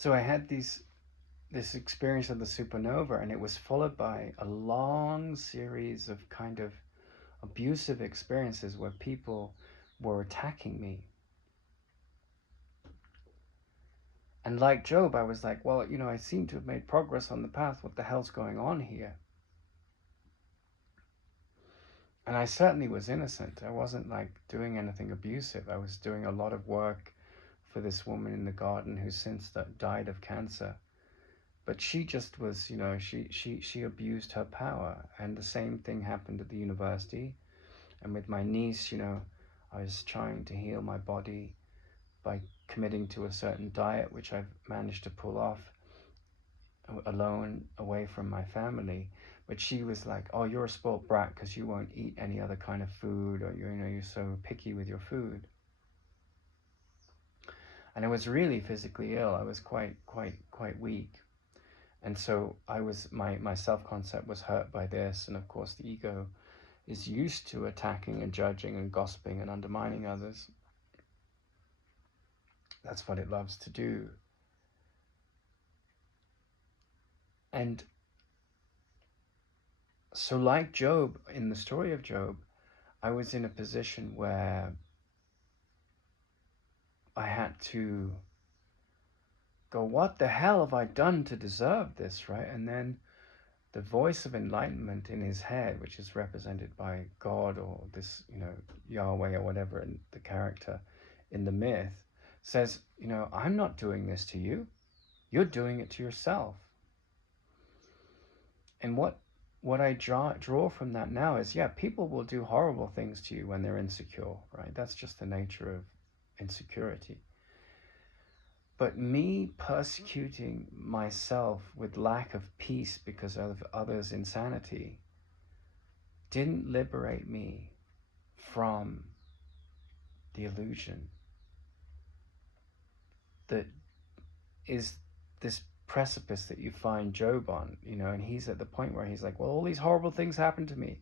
So I had this experience of the supernova, and it was followed by a long series of kind of abusive experiences where people were attacking me. And like Job, I was like, well, I seem to have made progress on the path. What the hell's going on here? And I certainly was innocent. I wasn't like doing anything abusive. I was doing a lot of work for this woman in the garden who since died of cancer. But she just was, she abused her power. And the same thing happened at the university. And with my niece, I was trying to heal my body by committing to a certain diet, which I've managed to pull off alone, away from my family. But she was like, oh, you're a spoilt brat because you won't eat any other kind of food, or you're so picky with your food. And I was really physically ill. I was quite weak. And so I was, my self-concept was hurt by this. And of course the ego is used to attacking and judging and gossiping and undermining others. That's what it loves to do. And so like Job, in the story of Job, I was in a position where I had to go, what the hell have I done to deserve this, right? And then the voice of enlightenment in his head, which is represented by God or this, Yahweh or whatever, and the character in the myth, says, I'm not doing this to you. You're doing it to yourself. And what I draw from that now is, yeah, people will do horrible things to you when they're insecure, right? That's just the nature of insecurity. But me persecuting myself with lack of peace because of others' insanity didn't liberate me from the illusion that is this precipice that you find Job on, and he's at the point where he's like, well, all these horrible things happened to me.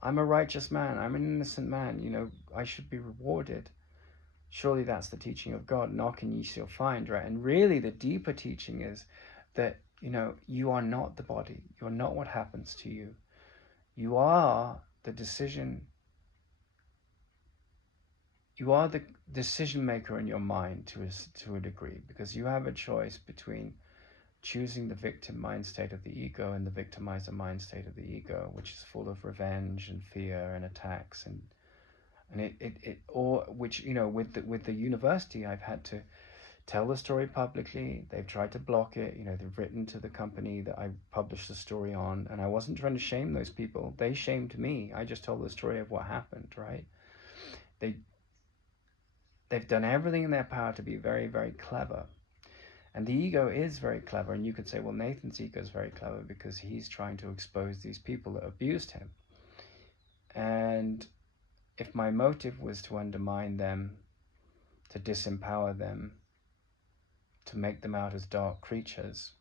I'm a righteous man. I'm an innocent man. I should be rewarded. Surely that's the teaching of God. Knock and ye shall find, right? And really the deeper teaching is that, you are not the body. You're not what happens to you. You are the decision. You are the decision maker in your mind to a degree, because you have a choice between choosing the victim mind state of the ego and the victimizer mind state of the ego, which is full of revenge and fear and attacks and it or which, with the university, I've had to tell the story publicly. They've tried to block it. They've written to the company that I published the story on, and I wasn't trying to shame those people. They shamed me. I just told the story of what happened, right? They've done everything in their power to be very, very clever. And the ego is very clever. And you could say, well, Nathan's ego is very clever because he's trying to expose these people that abused him. And if my motive was to undermine them, to disempower them, to make them out as dark creatures,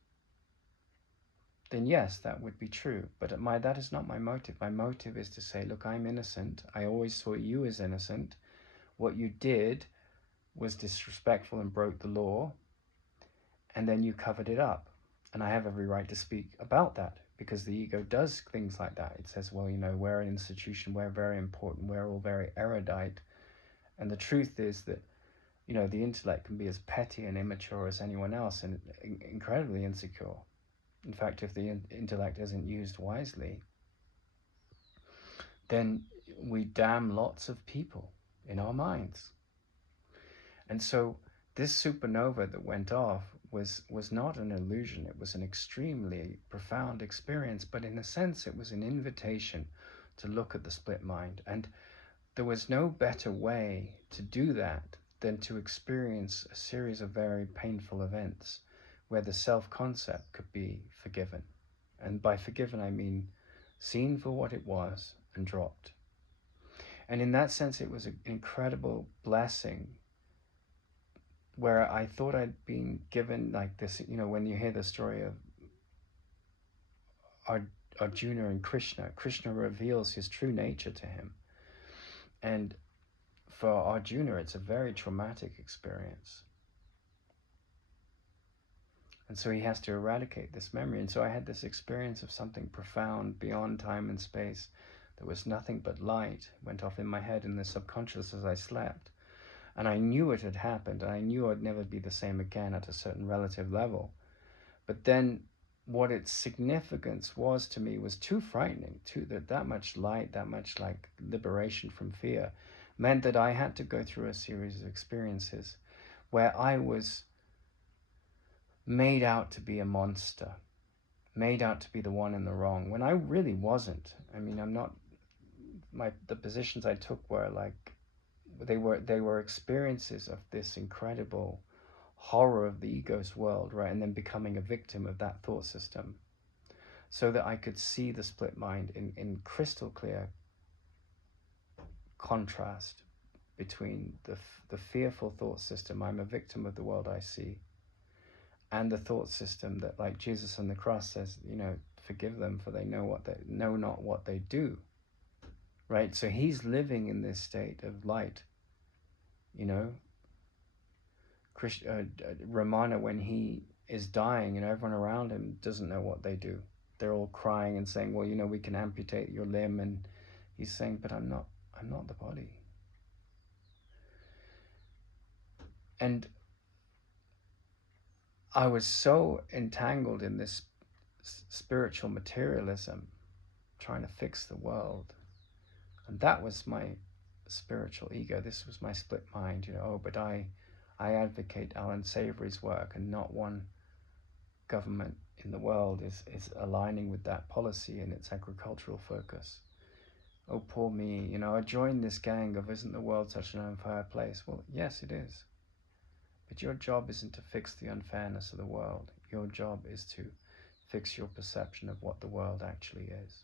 then yes, that would be true. But that is not my motive. My motive is to say, look, I'm innocent. I always saw you as innocent. What you did was disrespectful and broke the law, and then you covered it up. And I have every right to speak about that, because the ego does things like that. It says, well, we're an institution, we're very important, we're all very erudite. And the truth is that, the intellect can be as petty and immature as anyone else and incredibly insecure. In fact, if the intellect isn't used wisely, then we damn lots of people in our minds. And so this supernova that went off was not an illusion. It was an extremely profound experience, but in a sense it was an invitation to look at the split mind. And there was no better way to do that than to experience a series of very painful events where the self-concept could be forgiven. And by forgiven, I mean seen for what it was and dropped. And in that sense, it was an incredible blessing, where I thought I'd been given like this, when you hear the story of Arjuna and Krishna reveals his true nature to him. And for Arjuna, it's a very traumatic experience. And so he has to eradicate this memory. And so I had this experience of something profound beyond time and space that was nothing but light, went off in my head in the subconscious as I slept. And I knew it had happened. I knew I'd never be the same again at a certain relative level. But then what its significance was to me was too frightening. That much light, that much like liberation from fear, meant that I had to go through a series of experiences where I was made out to be a monster, made out to be the one in the wrong, when I really wasn't. I mean, I'm not, the positions I took were like, they were experiences of this incredible horror of the ego's world, right? And then becoming a victim of that thought system, so that I could see the split mind in crystal clear contrast between the fearful thought system, I'm a victim of the world I see, and the thought system that, like Jesus on the cross says, forgive them, for they know not what they do. Right? So he's living in this state of light. Ramana, when he is dying, everyone around him doesn't know what they do. They're all crying and saying, well, we can amputate your limb. And he's saying, but I'm not the body. And I was so entangled in this spiritual materialism, trying to fix the world. And that was my spiritual ego. This was my split mind, but I advocate Alan Savory's work, and not one government in the world is aligning with that policy and its agricultural focus. Oh, poor me, I joined this gang of, isn't the world such an unfair place? Well, yes, it is. But your job isn't to fix the unfairness of the world. Your job is to fix your perception of what the world actually is.